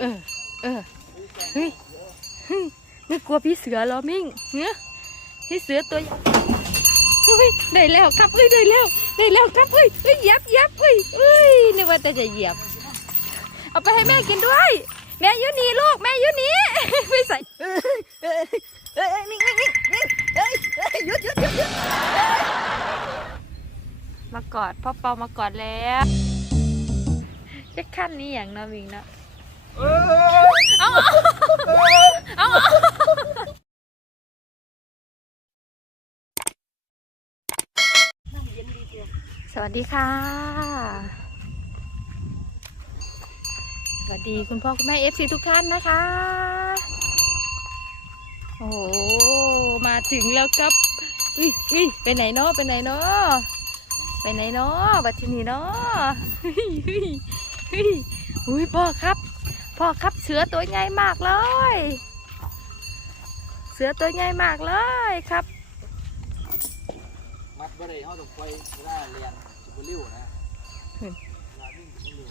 เออ เออ เฮ้ยเฮ้ยไม่กลัวพี่เสือเหรอมิ่งเนื้อพี่เสือตัวใหญ่เฮ้ยได้แล้วครับเอ้ยได้แล้วได้แล้วครับเอ้ยเอ้ยเยับเยับเอ้ยเอ้ยนึกว่าแต่จะเหยียบ เอาไปให้แม่กินด้วย แม่อยุนี่ลูกแม่อยุนี่ไม่ใส่เอ้ยเอ้ยเอ้ยนิ่งนิ่งนิ่งนิ่งเอ้ยเอ้ยหยุดหยุดหยุดหยุดมากอดพ่อเปามากอดแล้ว จะขั้นนี้อย่างเนาะมิงเนาะเอาเอาสวัสดีค่ะ สวัสดีคุณพ่อคุณแม่เอฟซีทุกท่านนะคะ โอ้โห มาถึงแล้วครับอุ้ยอุ้ยไปไหนเนาะไปไหนเนาะไปไหนเนาะบัดทีนี้เนาะ เฮ้ยเฮ้ยเฮ้ยอุ้ยพ่อครับ พ่อครับเสือตัวใหญ่มากเลย เสือตัวใหญ่มากเลยครับ มัดบ่ได้เฮาต้องปล่อยเวลาเรียนสิบ่เร็วนะอืมเวลาวิ่งสิบ่เร็ว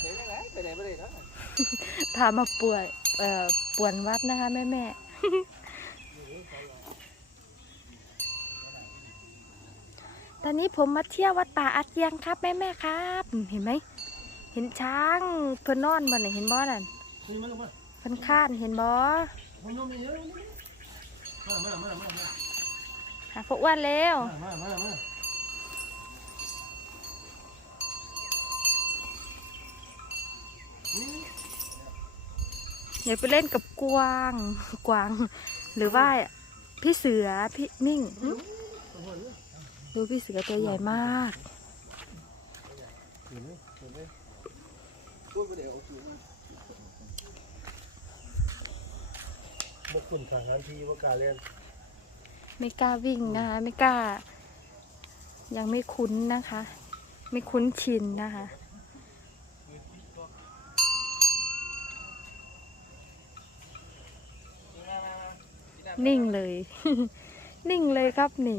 ไปไหนไปไหนบ่ได้เนาะพามาป่วยเอ่อป่วนวัดนะคะแม่แม่ ตอนนี้ผมมาเที่ยววัดป่าอาเจียงครับแม่แม่ครับ เห็นไหม เห็นช้างเพิ่นนอนบ่น่ะเห็นบ่นั่นนี่มาลงมาเพิ่นข้านเห็นบ่มันนี่มามามามามาหาพวกอ้วนแล้วเดี๋ยวไปเล่นกับกวาง กวาง หรือว่าพี่เสือ พี่มิ่ง ดูพี่เสือตัวใหญ่มากเห็นไหมเห็นไหมพูดบ่ได้เอาคืนบ่คุ้นทหารที่ว่ากล้าเรียนไม่กล้าวิ่งนะคะ ไม่กล้า ยังไม่คุ้นนะคะ ไม่คุ้นชินนะคะนิ่งเลย นิ่งเลยครับนี่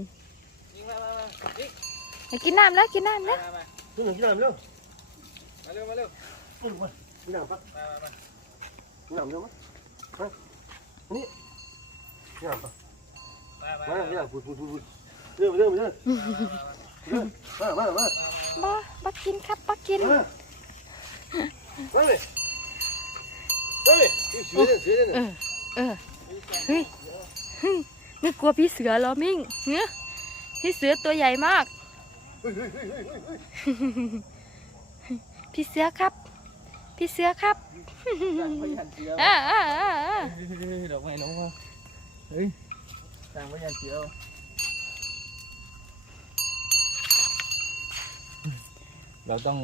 กินน้ำแล้วกินน้ำแล้วมามาขึ้นนึ่งที่น้ำเร็วมาเร็วมาเร็วขึ้นมาที่น้ำปะมามามาที่น้ำเร็วมั้ยนี่ที่น้ำปะมามามาที่น้ำพูดพูดพูดเร็วเร็วเร็วเร็วมามามาบ่บ่กินครับบ่กินมาเลยมาเลยเสือเสือเออเออเฮ้ยเฮ้ยไม่กลัวพี่เสือเหรอมิ่งเนื้อ พี่เสือตัวใหญ่มาก พี่เสือครับ พี่เสือครับพยันเสืออ่าอ่าอ่าอ่าดอกไม้น้องพ่อเฮ้ยต่างพยันเสือเราต้อง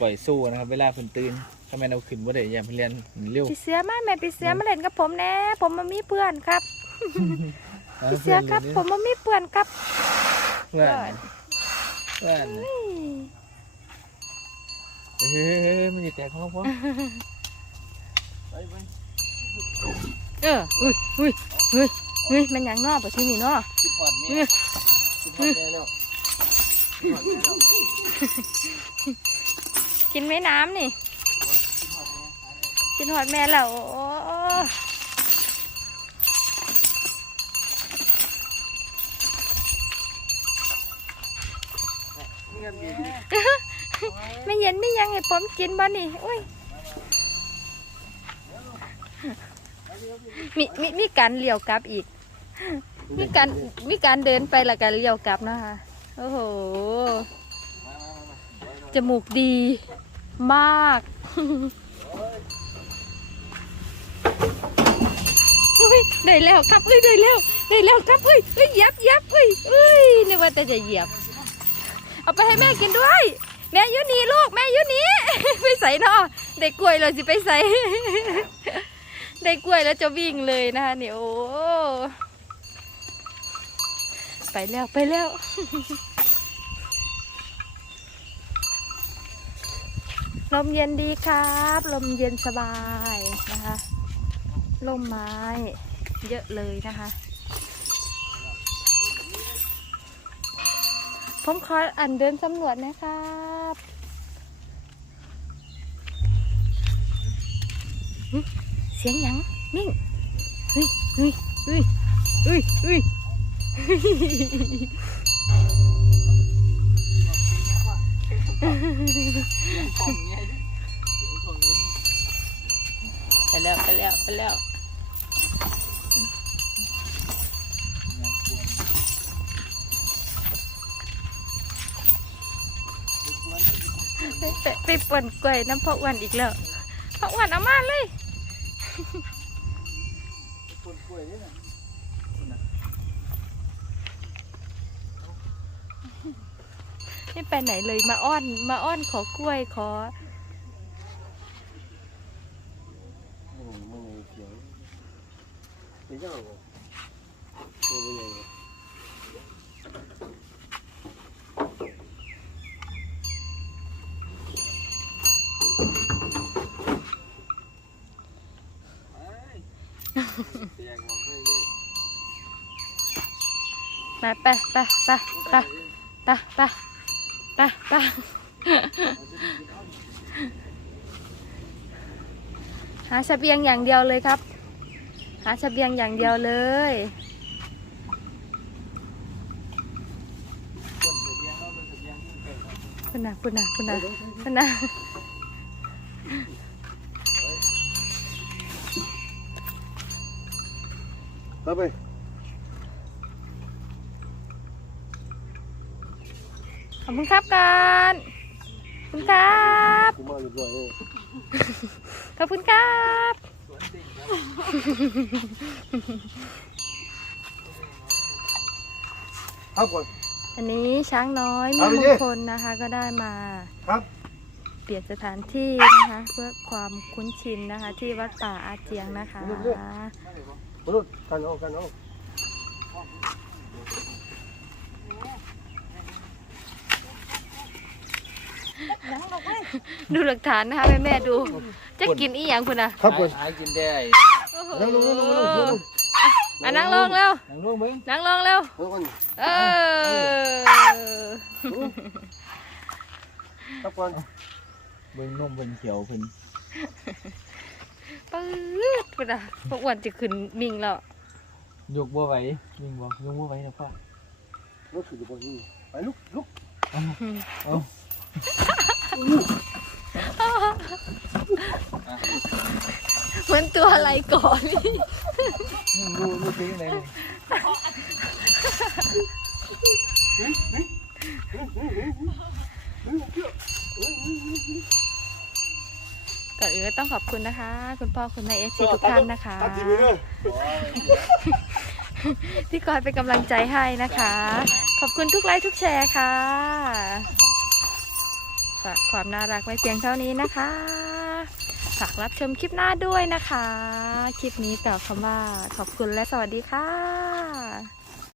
ปล่อยสู้นะครับเวลาเพิ่นตื่นถ้าแม่นเอาขึ้นบ่ได้อย่าเพิ่นเรียนเร็วพี่เสือมาแม่พี่เสือมาเล่นกับผมแน่ผมมามีเพื่อนครับพี่เสือครับผมมามีเพื่อนครับ เพื่อนเพื่อนเฮ้ยเฮ้ยมันจะแตกของพ่อไปไปเอออุ้ยอุ้ยอุ้ยอุ้ยมันหยังนอกปะที่นี่เนาะคิดฮอดแม่คิดฮอดแม่แล้วคิดฮอดแม่แล้วกินไหมน้ำนี่คิดฮอดแม่หาแม่กินหอดแม่แล้วโอ้ นี่กันดี ไม่เย็นไม่ยังให้ผมกินบ่นี่อุ้ยมีมีมีการเลี้ยวกลับอีก มีการมีการเดินไปแล้วการเลี้ยวกลับนะคะโอ้โหมามามามาจมูกดีมากอุ้ยได้แล้วครับเอ้ยได้แล้วได้แล้วครับเอ้ยเอ้ยเหยับเหยับเอ้ยเอ้ยนึกว่าแต่จะเหยียบ เอาไปให้แม่กินด้วย แม่อยุนี่ลูกแม่อยุนี่ไปใส่เนาะได้กล้วยเราสิไปใส่ได้กล้วยแล้วจะวิ่งเลยนะคะเนี่ยโอ้ไปแล้วไปแล้วลมเย็นดีครับ ลมเย็นสบายนะคะ ลมไม้เยอะเลยนะคะ ผมขออันเดินสำรวจนะครับเสียงยังมิ่งอุ้ยอุ้ยอุ้ยอุ้ยอุ้ยไปแล้วไปแล้วไปแล้ว ไปไปไปป่วนกล้วยน้ำพ่ออ้วนอีกแล้วพ่ออ้วนเอามาเลยนกล้วยนี่นะไม่ไปไหนเลยมาอ้อนมาอ้อนขอกล้วยขออืมมันยังเขียวจ้าเหรอตัวเป็นยังไง เสียงบอกเลยเลยมาไปไปไปไปไปไปไปไปหาเสบียงอย่างเดียวเลยครับ หาเสบียงอย่างเดียวเลยปุ่นนะพุ่นนะพุ่นนะพุ่นนะ ต่อไปขอบคุณครับการขอบคุณครับกูมาเรียบร้อยเลยขอบคุณครับสวนติ่งครับครับก่อน อันนี้ช้างน้อยครัมีบมพี่งคลนะคะก็ได้มา ครับเปลี่ยนสถานที่นะคะ เพื่อความคุ้นชินนะคะ ที่วัดป่าอาเจียงนะคะ มนุษย์กันเอากันเอาดูหลักฐานนะคะแม่แม่ๆดู จะกินอีหยังคุณนะครับก่อนหากินได้โอ้โหนั่งลงนั่งลงนั่งลงอะนั่งลงเร็วหนังลูกมึงนั่งลงเร็วนั่งก่อนเออครับก่อนเบิ่งนมเบิ่งเขียวเพิ่น ปื๊ดคุณอะพวกอ้วนจะขึ้นมิงแล้วยกบ่ไหวยิงบ่ยกบ่ไหวนะพ่อรถถืออยู่บนนี้ไปลุกลุกเอาเหมือนตัวอะไรก่อนนี่ยิงดูดูสิไหนมึ ก่อนอื่นก็ต้องขอบคุณนะคะ คุณพ่อคุณแม่เอฟซีทุกท่านนะคะตัดทีวีเลยที่คอยเป็นกำลังใจให้นะคะ ขอบคุณทุกไลค์ทุกแชร์ค่ะฝากความน่ารักไว้เพียงเท่านี้นะคะฝากรับชมคลิปหน้าด้วยนะคะ คลิปนี้กล่าวคำว่าขอบคุณและสวัสดีค่ะ